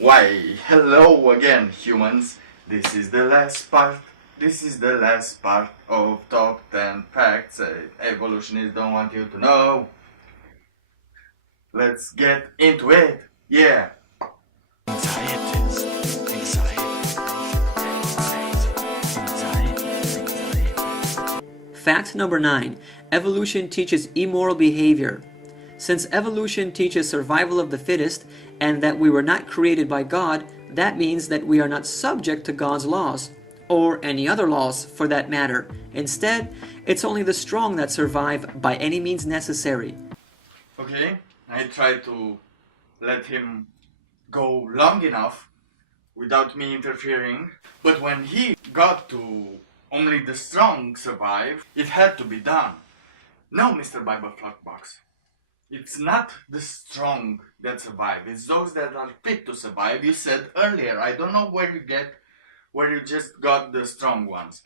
Why, hello again, humans. This is the last part. This is the last part of top 10 facts evolutionists don't want you to know. Let's get into it. Yeah. Fact number 9. Evolution teaches immoral behavior. Since evolution teaches survival of the fittest and that we were not created by God, that means that we are not subject to God's laws, or any other laws for that matter. Instead, it's only the strong that survive by any means necessary. Okay, I tried to let him go long enough without me interfering, but when he got to only the strong survive, it had to be done. No, Mr. Bible Flatbox. It's not the strong that survive, it's those that are fit to survive. You said earlier, I don't know where you just got the strong ones.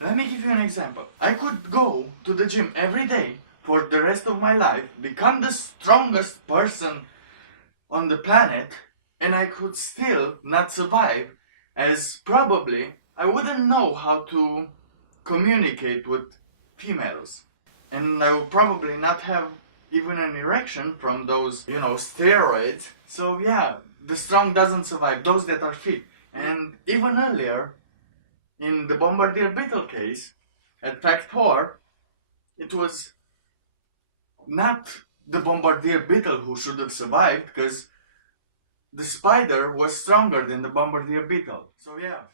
Let me give you an example. I could go to the gym every day for the rest of my life, become the strongest person on the planet, and I could still not survive, as probably I wouldn't know how to communicate with females. And I would probably not have even an erection from those, steroids. So yeah, the strong doesn't survive, those that are fit. And even earlier, in the Bombardier Beetle case, at fact 4, it was not the Bombardier Beetle who should have survived, because the spider was stronger than the Bombardier Beetle. So yeah,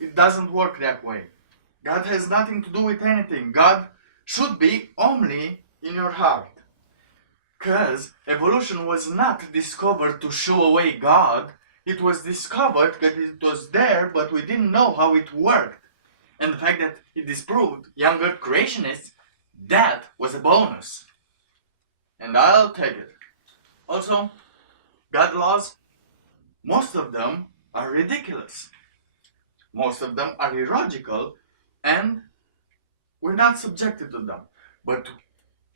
it doesn't work that way. God has nothing to do with anything. God should be only in your heart. Because evolution was not discovered to shoo away God. It was discovered because it was there, but we didn't know how it worked. And the fact that it disproved younger creationists, that was a bonus. And I'll take it. Also, God laws, most of them are ridiculous. Most of them are illogical, and we're not subjected to them. But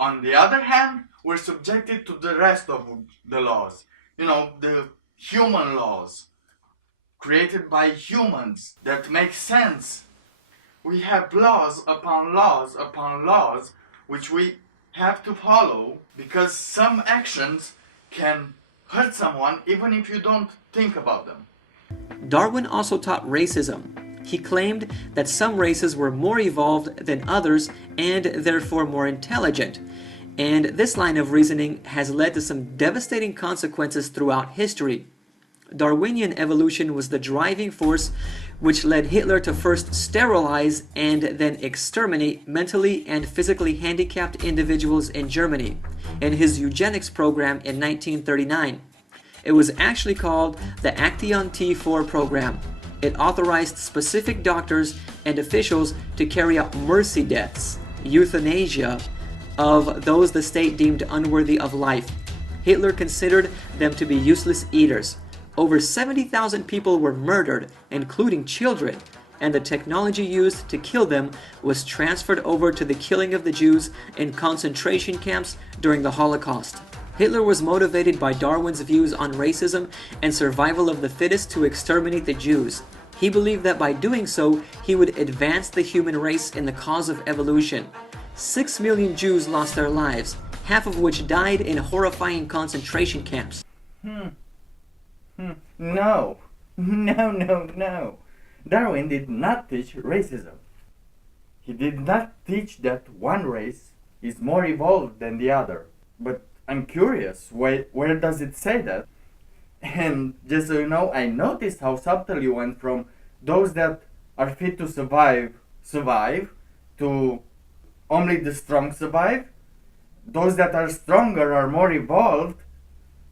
on the other hand, we're subjected to the rest of the laws. The human laws, created by humans, that make sense. We have laws upon laws upon laws, which we have to follow, because some actions can hurt someone even if you don't think about them. Darwin also taught racism. He claimed that some races were more evolved than others and therefore more intelligent. And this line of reasoning has led to some devastating consequences throughout history. Darwinian evolution was the driving force which led Hitler to first sterilize and then exterminate mentally and physically handicapped individuals in Germany in his eugenics program in 1939. It was actually called the Action T4 program. It authorized specific doctors and officials to carry out mercy deaths, euthanasia, of those the state deemed unworthy of life. Hitler considered them to be useless eaters. Over 70,000 people were murdered, including children, and the technology used to kill them was transferred over to the killing of the Jews in concentration camps during the Holocaust. Hitler was motivated by Darwin's views on racism and survival of the fittest to exterminate the Jews. He believed that by doing so, he would advance the human race in the cause of evolution. 6 million Jews lost their lives, half of which died in horrifying concentration camps. No. Darwin did not teach racism. He did not teach that one race is more evolved than the other. But I'm curious, where does it say that? And just so you know, I noticed how subtle you went from those that are fit to survive, to only the strong survive. Those that are stronger are more evolved,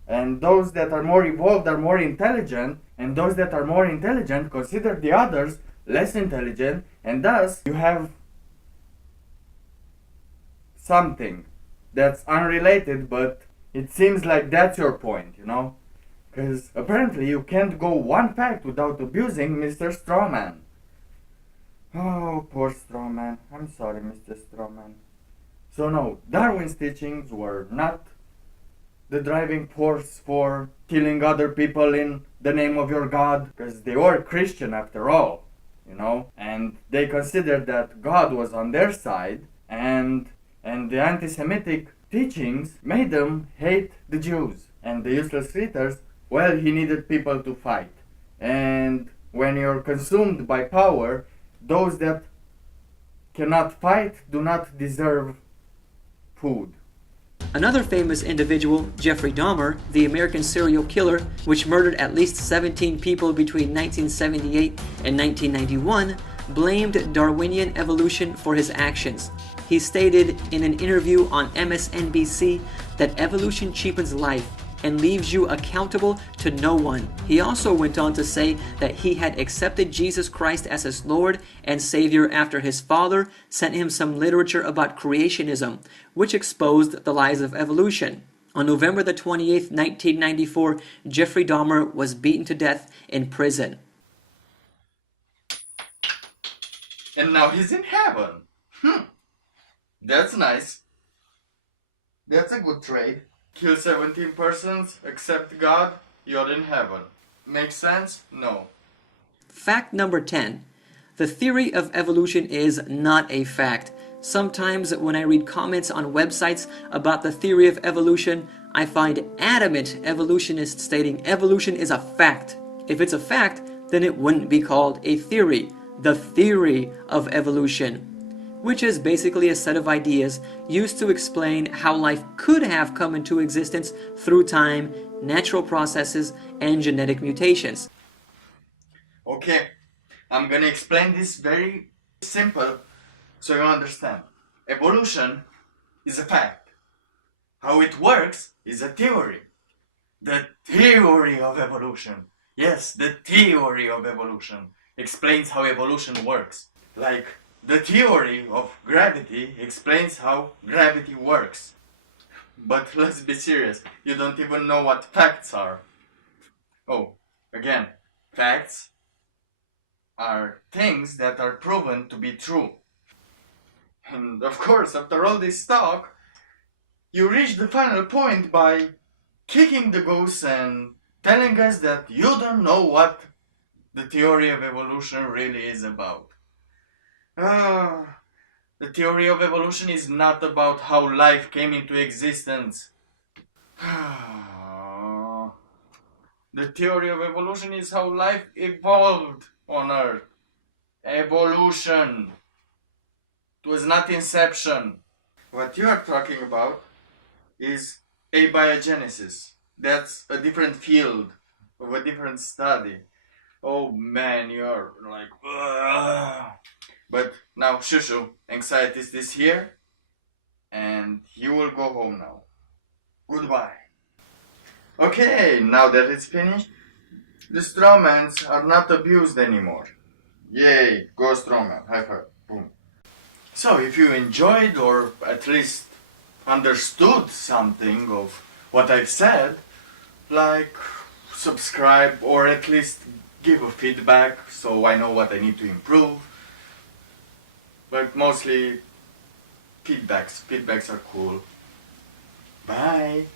and those that are more evolved are more intelligent, and those that are more intelligent consider the others less intelligent, and thus you have something that's unrelated, but it seems like that's your point, Because apparently you can't go one fact without abusing Mr. Strawman. Oh, poor Strawman. I'm sorry, Mr. Strawman. So no, Darwin's teachings were not the driving force for killing other people in the name of your God, because they were Christian after all, you know, and they considered that God was on their side, and the anti-Semitic teachings made them hate the Jews. And the useless readers, well, he needed people to fight. And when you're consumed by power, those that cannot fight do not deserve food. Another famous individual, Jeffrey Dahmer, the American serial killer, which murdered at least 17 people between 1978 and 1991, blamed Darwinian evolution for his actions. He stated in an interview on MSNBC that evolution cheapens life and leaves you accountable to no one. He also went on to say that he had accepted Jesus Christ as his Lord and Savior after his father sent him some literature about creationism, which exposed the lies of evolution. On November the 28th, 1994, Jeffrey Dahmer was beaten to death in prison. And now he's in heaven. That's nice. That's a good trade. Kill 17 persons, accept God, you're in heaven. Makes sense? No. Fact number 10. The theory of evolution is not a fact. Sometimes when I read comments on websites about the theory of evolution, I find adamant evolutionists stating evolution is a fact. If it's a fact, then it wouldn't be called a theory. The theory of evolution, which is basically a set of ideas used to explain how life could have come into existence through time, natural processes, and genetic mutations. Okay, I'm gonna explain this very simple so you understand. Evolution is a fact. How it works is a theory. The theory of evolution. Yes, the theory of evolution explains how evolution works. Like, the theory of gravity explains how gravity works. But let's be serious, you don't even know what facts are. Oh, again, facts are things that are proven to be true. And of course, after all this talk, you reach the final point by kicking the goose and telling us that you don't know what the theory of evolution really is about. The theory of evolution is not about how life came into existence. The theory of evolution is how life evolved on Earth. Evolution. It was not inception. What you are talking about is abiogenesis. That's a different field of a different study. Oh man, you're like, ugh. But now, Shushu, anxietist is here, and you will go home now. Goodbye. Okay, now that it's finished, the strawmans are not abused anymore. Yay, go strawman, high five, boom. So, if you enjoyed or at least understood something of what I've said, like, subscribe or at least give a feedback so I know what I need to improve. But mostly feedbacks are cool. Bye.